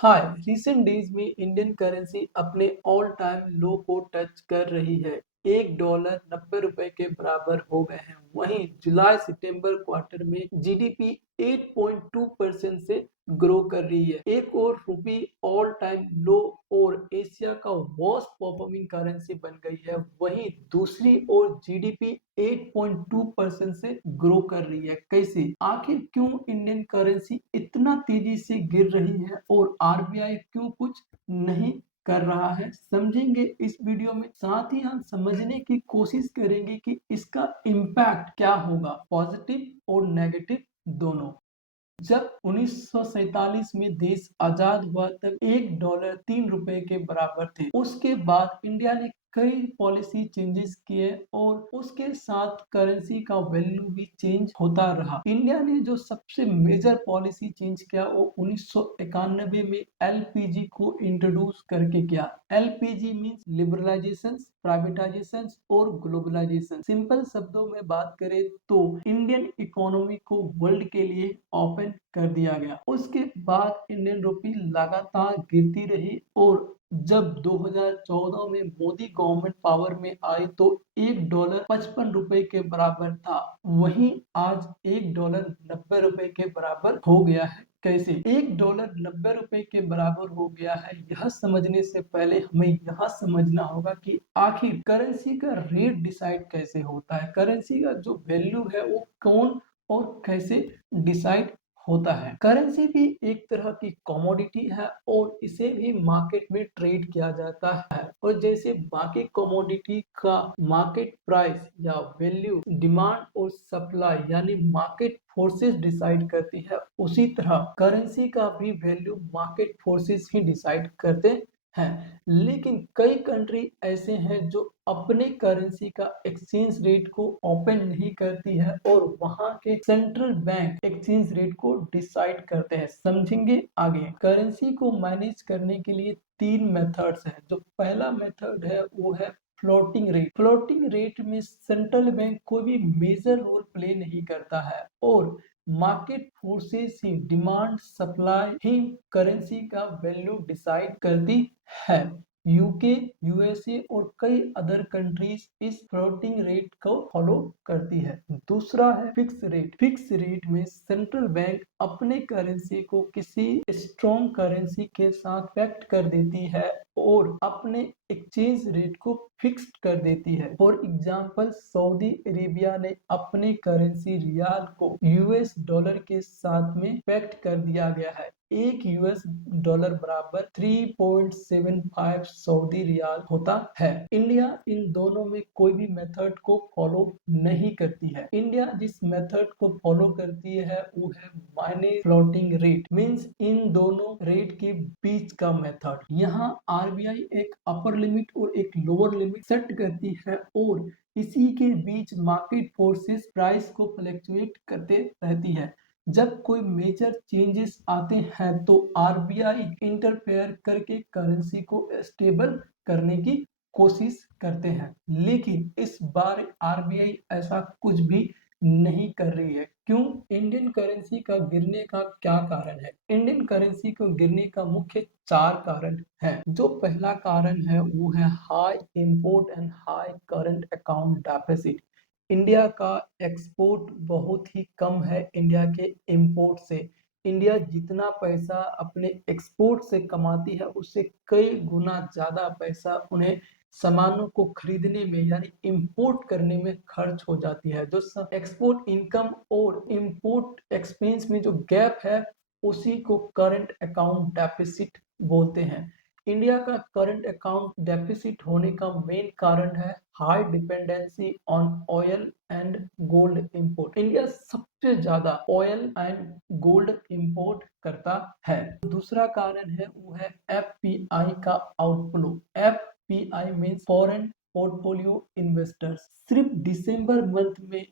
हाय। Recent days में Indian currency अपने all time लो को टच कर रही है। $1 90 के बराबर हो गए हैं। वहीं जुलाई सितंबर क्वार्टर में जीडीपी 8.2% से ग्रो कर रही है। एक और रुपी ऑल टाइम लो और एशिया का वर्स्ट परफॉर्मिंग करेंसी बन गई है। वहीं दूसरी ओर जीडीपी 8.2% से ग्रो कर रही है। कैसे? आखिर क्यों इंडियन करेंसी इतना तेजी से गिर रही है और आरबीआई क्यों कुछ नहीं कर रहा है, समझेंगे इस वीडियो में। साथ ही हम समझने की कोशिश करेंगे कि इसका इम्पैक्ट क्या होगा, पॉजिटिव और नेगेटिव दोनों। जब 1947 में देश आजाद हुआ तब $1 3 के बराबर थे। उसके बाद इंडिया ने कई पॉलिसी चेंजेस किए और उसके साथ करेंसी का वैल्यू भी चेंज होता रहा। इंडिया ने जो सबसे मेजर पॉलिसी चेंज किया वो 1991 में एलपीजी को इंट्रोड्यूस करके किया। एलपीजी मीन्स लिबरलाइजेशन, प्राइवेटाइजेशन और ग्लोबलाइजेशन। सिंपल शब्दों में बात करें तो इंडियन इकोनॉमी को वर्ल्ड के लिए ओपन कर दिया गया। उसके बाद इंडियन रुपी लगातार गिरती रही और जब 2014 में मोदी गवर्नमेंट पावर में आई तो $1 55 के बराबर था। वहीं आज $1 90 के बराबर हो गया है। कैसे $1 90 के बराबर हो गया है, यह समझने से पहले हमें यह समझना होगा कि आखिर करेंसी का रेट डिसाइड कैसे होता है, करेंसी का जो वैल्यू है वो कौन और कैसे डिसाइड होता है। करेंसी भी एक तरह की कमोडिटी है और इसे भी मार्केट में ट्रेड किया जाता है। और जैसे बाकी कमोडिटी का मार्केट प्राइस या वैल्यू डिमांड और सप्लाई यानी मार्केट फोर्सेस डिसाइड करती है, उसी तरह करेंसी का भी वैल्यू मार्केट फोर्सेस ही डिसाइड करते हैं। लेकिन कई कंट्री ऐसे हैं जो अपने करेंसी का एक्सचेंज रेट को ओपन नहीं करती है और वहां के सेंट्रल बैंक एक्सचेंज रेट को डिसाइड करते हैं। समझेंगे आगे। करेंसी को मैनेज करने के लिए तीन मेथड्स हैं। जो पहला मेथड है वो है फ्लोटिंग रेट। फ्लोटिंग रेट में सेंट्रल बैंक कोई भी मेजर रोल प्ले नहीं करता है और मार्केट फोर्सेस ही, डिमांड सप्लाई ही करेंसी का वैल्यू डिसाइड करती है। यूके, यूएसए और कई अदर कंट्रीज इस फ्लोटिंग रेट को फॉलो करती है। दूसरा है फिक्स रेट। फिक्स रेट में सेंट्रल बैंक अपने करेंसी को किसी स्ट्रॉन्ग करेंसी के साथ पैक्ट कर देती है और अपने एक्सचेंज रेट को फिक्स्ड कर देती है। फॉर एग्जाम्पल, सऊदी अरेबिया ने अपने करेंसी रियाल को यूएस डॉलर के साथ में पैक्ट कर दिया गया है। एक यूएस डॉलर बराबर 3.75 सऊदी रियाल होता है। इंडिया इन दोनों में कोई भी मेथड को फॉलो नहीं करती है। इंडिया जिस मेथड को फॉलो करती है वो है माइनस फ्लोटिंग रेट, मींस इन दोनों रेट के बीच का मेथड। यहाँ आरबीआई एक अपर लिमिट और एक लोअर लिमिट सेट करती है और इसी के बीच मार्केट फोर्सेस प्राइस को फ्लक्चुएट करते रहती है। जब कोई मेजर चेंजेस आते हैं तो आरबीआई इंटरफेयर करके करेंसी को स्टेबल करने की कोशिश करते हैं। लेकिन इस बार आरबीआई ऐसा कुछ भी नहीं कर रही है। क्यों? इंडियन करेंसी का गिरने का क्या कारण है? इंडियन करेंसी को गिरने का मुख्य चार कारण है। जो पहला कारण है वो है high import and high current account deficit. India का एक्सपोर्ट बहुत ही कम है इंडिया के इंपोर्ट से। इंडिया जितना पैसा अपने एक्सपोर्ट से कमाती है उससे कई गुना ज्यादा पैसा उन्हें सामानों को खरीदने में यानी इंपोर्ट करने में खर्च हो जाती है। जो एक्सपोर्ट इनकम और इंपोर्ट एक्सपेंस में जो गैप है उसी को करंट अकाउंट डेफिसिट बोलते हैं। इंडिया का करंट अकाउंट डेफिसिट होने का मेन कारण है high dependency on oil and gold import. India सबसे ज्यादा ऑयल एंड गोल्ड इंपोर्ट करता है। दूसरा कारण है वो है एफपीआई का outflow. FPI means foreign portfolio investors. सिर्फ दिसंबर मंथ में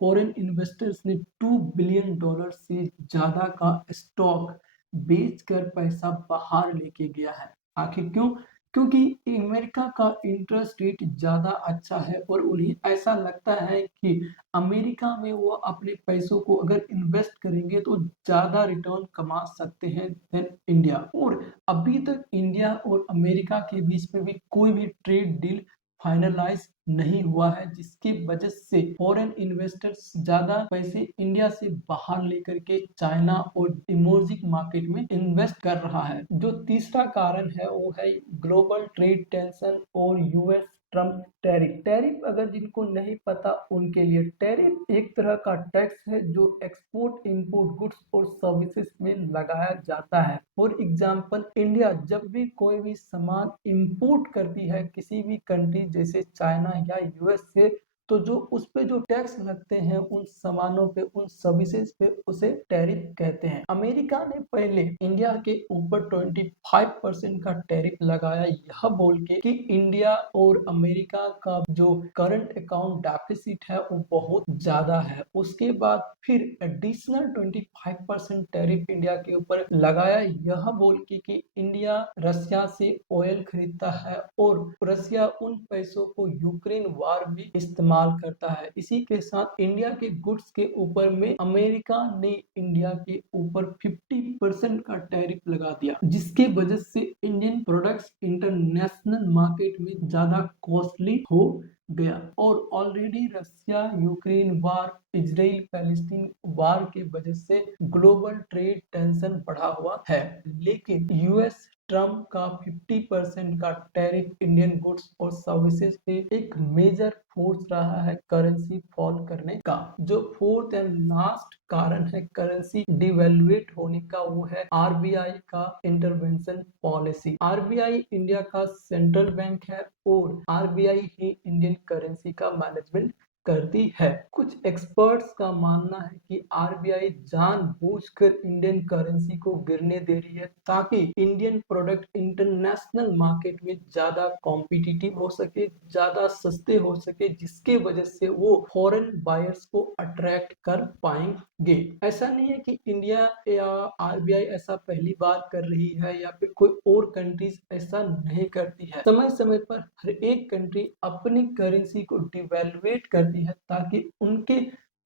फॉरेन इन्वेस्टर्स ने $2 बिलियन से ज्यादा का स्टॉक बेचकर पैसा बाहर लेके गया है। आखिर क्यों? क्योंकि अमेरिका का इंटरेस्ट रेट ज़्यादा अच्छा है और उन्हें ऐसा लगता है कि अमेरिका में वो अपने पैसों को अगर इन्वेस्ट करेंगे तो ज़्यादा रिटर्न कमा सकते हैं देन इंडिया। और अभी तक इंडिया और अमेरिका के बीच में भी कोई भी ट्रेड डील फाइनलाइज नहीं हुआ है, जिसकी वजह से फॉरेन इन्वेस्टर्स ज्यादा पैसे इंडिया से बाहर लेकर के चाइना और इमर्जिंग मार्केट में इन्वेस्ट कर रहा है। जो तीसरा कारण है वो है ग्लोबल ट्रेड टेंशन और यूएस ट्रम्प टैरिफ। टैरिफ अगर जिनको नहीं पता उनके लिए, टैरिफ एक तरह का टैक्स है जो एक्सपोर्ट इंपोर्ट गुड्स और सर्विसेज में लगाया जाता है। फॉर एग्जांपल, इंडिया जब भी कोई भी सामान इंपोर्ट करती है किसी भी कंट्री जैसे चाइना या यूएस से, तो जो उस पे जो टैक्स लगते हैं उन सामानों पे, उन सर्विसेज पे, उसे टैरिफ कहते हैं। अमेरिका ने पहले इंडिया के ऊपर 25% का टैरिफ लगाया, यह बोल के कि इंडिया और अमेरिका का जो करंट अकाउंट डेफिसिट है वो बहुत ज्यादा है। उसके बाद फिर एडिशनल 25% टैरिफ इंडिया के ऊपर लगाया, यह बोल के कि इंडिया रसिया से ऑयल खरीदता है और रसिया उन पैसों को यूक्रेन वार में इस्तेमाल करता है। इसी के साथ इंडिया के गुड्स के ऊपर में अमेरिका ने इंडिया के ऊपर 50% का टैरिफ लगा दिया, जिसके वजह से इंडियन प्रोडक्ट्स इंटरनेशनल मार्केट में ज्यादा कॉस्टली हो गया। और already Russia Ukraine war, Israel Palestine war के वजह से ग्लोबल ट्रेड टेंशन बढ़ा हुआ है। लेकिन यूएस ट्रम्प का 50% का टैरिफ इंडियन गुड्स और सर्विसेज पे एक मेजर फोर्स रहा है करेंसी फॉल करने का। जो फोर्थ एंड लास्ट कारण है करेंसी डिवेल्युएट होने का, वो है आरबीआई का इंटरवेंशन पॉलिसी। आरबीआई इंडिया का सेंट्रल बैंक है और आरबीआई ही इंडियन करेंसी का मैनेजमेंट करती है। कुछ एक्सपर्ट्स का मानना है कि आरबीआई जानबूझकर इंडियन करेंसी को गिरने दे रही है ताकि इंडियन प्रोडक्ट इंटरनेशनल मार्केट में ज्यादा कॉम्पिटिटिव हो सके, ज्यादा सस्ते हो सके, जिसके वजह से वो फॉरेन बायर्स को अट्रैक्ट कर पाएंगे। ऐसा नहीं है कि इंडिया या आरबीआई ऐसा पहली बार कर रही है या फिर कोई और कंट्रीज ऐसा नहीं करती है। समय समय पर हर एक कंट्री अपनी करेंसी को डिवेल्युएट करती है ताकि उनके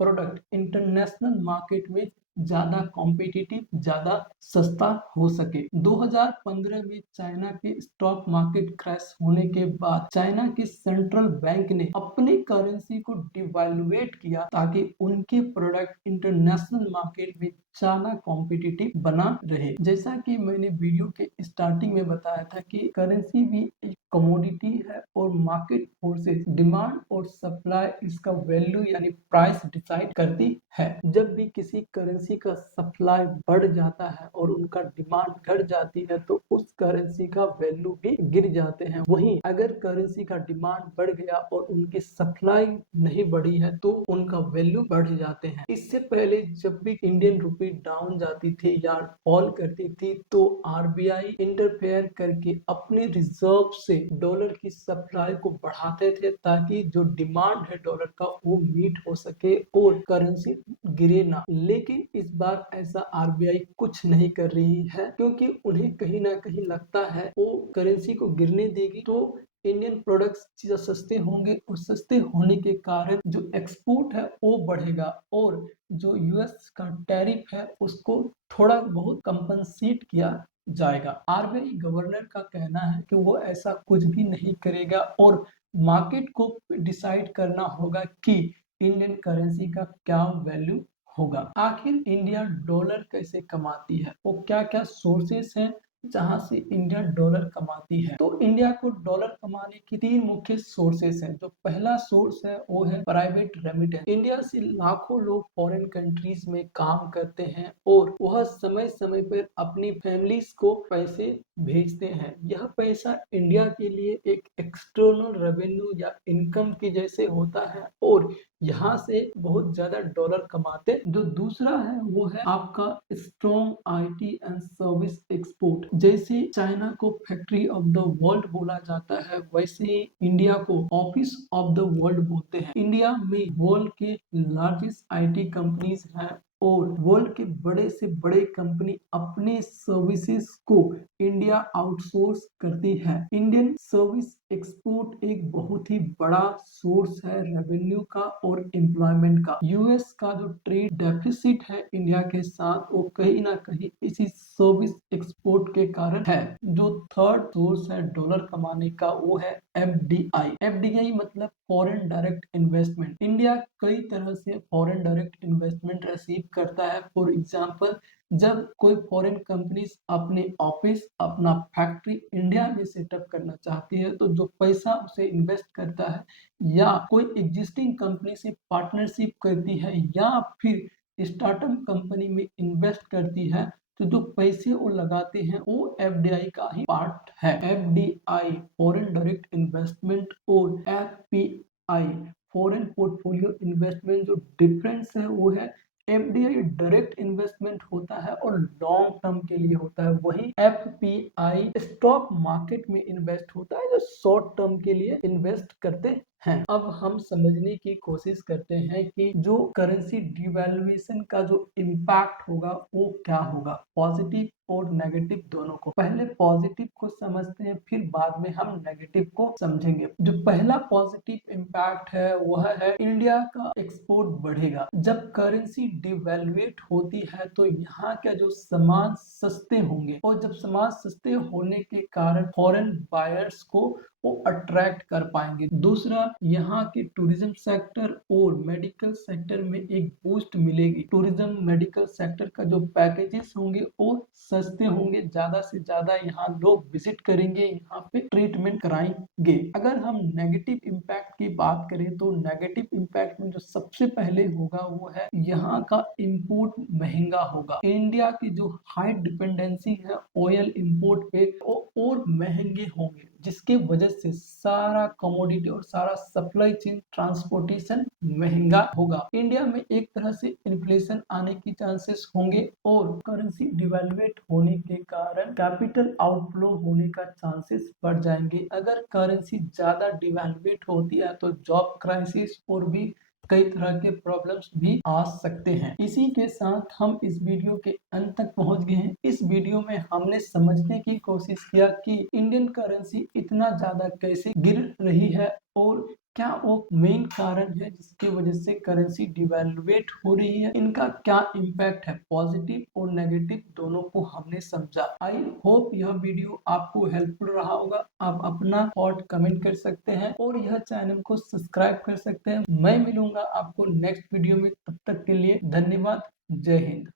प्रोडक्ट इंटरनेशनल मार्केट में ज्यादा कॉम्पिटिटिव, ज्यादा सस्ता हो सके। 2015 में चाइना के स्टॉक मार्केट क्रैश होने के बाद चाइना के सेंट्रल बैंक ने अपनी करेंसी को डिवेल्युएट किया ताकि उनके प्रोडक्ट इंटरनेशनल मार्केट में ज्यादा कॉम्पिटिटिव बना रहे। जैसा कि मैंने वीडियो के स्टार्टिंग में बताया था कि करेंसी भी एक कमोडिटी है और मार्केट फोर्सेस डिमांड और सप्लाई इसका वैल्यू यानी प्राइस डिसाइड करती है। जब भी किसी करेंसी का सप्लाई बढ़ जाता है और उनका डिमांड घट जाती है तो उस करेंसी का वैल्यू भी गिर जाते हैं। वहीं अगर करेंसी का डिमांड बढ़ गया और उनकी सप्लाई नहीं बढ़ी है तो उनका वैल्यू बढ़ जाते हैं। इससे पहले जब भी इंडियन रुपी डाउन जाती थी या फॉल करती थी तो आरबीआई इंटरफेयर करके अपने रिजर्व से डॉलर की सप्लाई को बढ़ाते थे ताकि जो डिमांड है डॉलर का वो मीट हो सके और करेंसी गिरे ना। लेकिन इस बार ऐसा आरबीआई कुछ नहीं कर रही है क्योंकि उन्हें कहीं ना कहीं लगता है वो करेंसी को गिरने देगी तो इंडियन प्रोडक्ट्स चीज़ें सस्ते होंगे और सस्ते होने के कारण जो एक्सपोर्ट है वो बढ़ेगा और जो यूएस का टैरिफ है उसको थोड़ा बहुत कंपनसेट किया जाएगा। आरबीआई गवर्नर का कहना है कि वो ऐसा कुछ भी नहीं करेगा और मार्केट को डिसाइड करना होगा कि इंडियन करेंसी का क्या वैल्यू होगा। आखिर इंडिया डॉलर कैसे कमाती है, वो क्या क्या सोर्सेस हैं जहां से इंडिया डॉलर कमाती है। तो इंडिया को डॉलर कमाने की तीन मुख्य सोर्सेस हैं। जो पहला सोर्स है वो है प्राइवेट रेमिटेंस। इंडिया से लाखों लोग फॉरेन कंट्रीज में काम करते हैं और वह समय समय पर अपनी फैमिलीज को पैसे भेजते हैं। यह पैसा इंडिया के लिए एक एक्सटर्नल रेवेन्यू या इनकम की जैसे होता है और यहाँ से बहुत ज्यादा डॉलर कमाते। जो दूसरा है वो है आपका strong IT and service export. जैसे चाइना को फैक्ट्री ऑफ द वर्ल्ड बोला जाता है वैसे ही इंडिया को ऑफिस ऑफ द वर्ल्ड बोलते हैं। इंडिया में वर्ल्ड के लार्जेस्ट आईटी कंपनीज हैं और वर्ल्ड के बड़े से बड़े कंपनी अपने सर्विसेज को इंडिया आउटसोर्स करती है। इंडियन सर्विस एक्सपोर्ट एक बहुत ही बड़ा सोर्स है रेवेन्यू का और एम्प्लॉयमेंट का। यूएस का जो ट्रेड डेफिसिट है इंडिया के साथ, वो कहीं ना कहीं इसी सर्विस एक्सपोर्ट के कारण है। जो थर्ड सोर्स है डॉलर कमाने का, वो है एफडीआई। एफडीआई मतलब फॉरेन डायरेक्ट इन्वेस्टमेंट। इंडिया कई तरह से फॉरेन डायरेक्ट इन्वेस्टमेंट रिसीव करता है। फॉर एग्जांपल, जब कोई फॉरेन कंपनीज अपने ऑफिस, अपना फैक्ट्री इंडिया में सेटअप करना चाहती है, तो जो पैसा उसे इन्वेस्ट करता है, या कोई एग्जिस्टिंग कंपनी से पार्टनरशिप करती है, या फिर स्टार्टअप कंपनी में इन्वेस्ट करती है, तो जो पैसे वो लगाते हैं वो एफडीआई का ही पार्ट है। एफडीआई फॉरेन डायरेक्ट इन्वेस्टमेंट और एफपीआई फॉरेन पोर्टफोलियो इन्वेस्टमेंट, जो डिफरेंस है वो है एफडीआई डायरेक्ट इन्वेस्टमेंट होता है और लॉन्ग टर्म के लिए होता है, वही एफपीआई स्टॉक मार्केट में इन्वेस्ट होता है जो शॉर्ट टर्म के लिए इन्वेस्ट करते हैं। अब हम समझने की कोशिश करते हैं कि जो करेंसी डिवैल्यूएशन का जो इम्पैक्ट होगा वो क्या होगा, पॉजिटिव और नेगेटिव दोनों को। पहले पॉजिटिव को समझते हैं, फिर बाद में हम नेगेटिव को समझेंगे। जो पहला पॉजिटिव इम्पैक्ट है वह है इंडिया का एक्सपोर्ट बढ़ेगा। जब करेंसी डिवैल्यूएट होती है तो यहाँ के जो सामान सस्ते होंगे, और जब सामान सस्ते होने के कारण फॉरेन बायर्स को वो अट्रैक्ट कर पाएंगे। दूसरा, यहाँ के टूरिज्म सेक्टर और मेडिकल सेक्टर में एक बूस्ट मिलेगी। टूरिज्म मेडिकल सेक्टर का जो पैकेजेस होंगे वो सस्ते होंगे, ज्यादा से ज्यादा यहाँ लोग विजिट करेंगे, यहाँ पे ट्रीटमेंट कराएंगे। अगर हम नेगेटिव इम्पैक्ट की बात करें तो नेगेटिव इम्पैक्ट में जो सबसे पहले होगा वो है यहाँ का इंपोर्ट महंगा होगा। इंडिया की जो हाई डिपेंडेंसी है ऑयल इंपोर्ट पे, वो और महंगे होंगे, जिसके वजह से सारा कमोडिटी और सारा सप्लाई चेन ट्रांसपोर्टेशन महंगा होगा। इंडिया में एक तरह से इन्फ्लेशन आने की चांसेस होंगे और करेंसी डिवैल्यूएट होने के कारण कैपिटल आउटफ्लो होने का चांसेस बढ़ जाएंगे। अगर करेंसी ज्यादा डिवैल्यूएट होती है तो जॉब क्राइसिस और भी कई तरह के प्रॉब्लम्स भी आ सकते हैं। इसी के साथ हम इस वीडियो के अंत तक पहुंच गए हैं। इस वीडियो में हमने समझने की कोशिश किया कि इंडियन करेंसी इतना ज्यादा कैसे गिर रही है और क्या वो मेन कारण है जिसकी वजह से करेंसी डिवैल्यूएट हो रही है, इनका क्या इम्पैक्ट है, पॉजिटिव और नेगेटिव दोनों को हमने समझा। आई होप यह वीडियो आपको हेल्पफुल रहा होगा। आप अपना थॉट कमेंट कर सकते हैं और यह चैनल को सब्सक्राइब कर सकते हैं। मैं मिलूंगा आपको नेक्स्ट वीडियो में, तब तक के लिए धन्यवाद। जय हिंद।